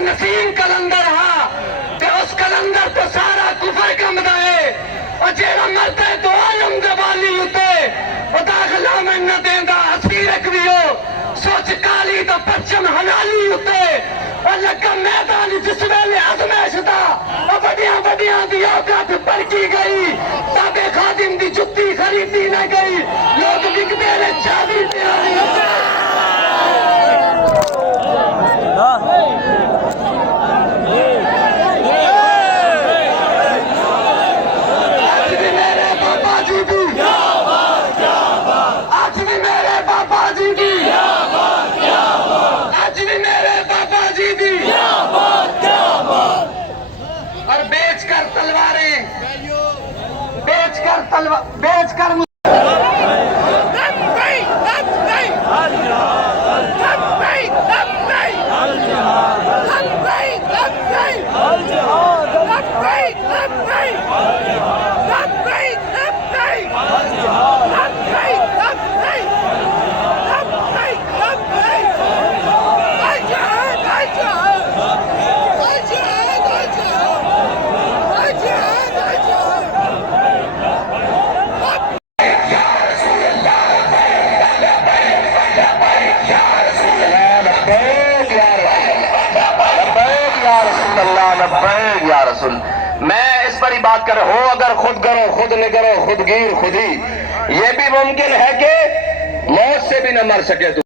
नसीम कलंदर हा ते उस कलंदर तो सारा कुफर कमदा है और जेड़ा मरता है तो आलम दबाली उते दाखला में न देंदा हसी रखवियो सोच काली दा परचम हलाली उते और लगा मैदान जिस वेले आजमैश दा बड़ियां बड़ियां दी औकात परखी गई ताबे खादिम दी जुत्ती खरीदी न गई लोग बिकदे ने चाबी प्यारी बेचकर या रसूल। मैं इस पर ही बात कर हो अगर खुद करो खुद निगरो खुदगीर खुदी ये भी मुमकिन है कि मौत से भी न मर सके।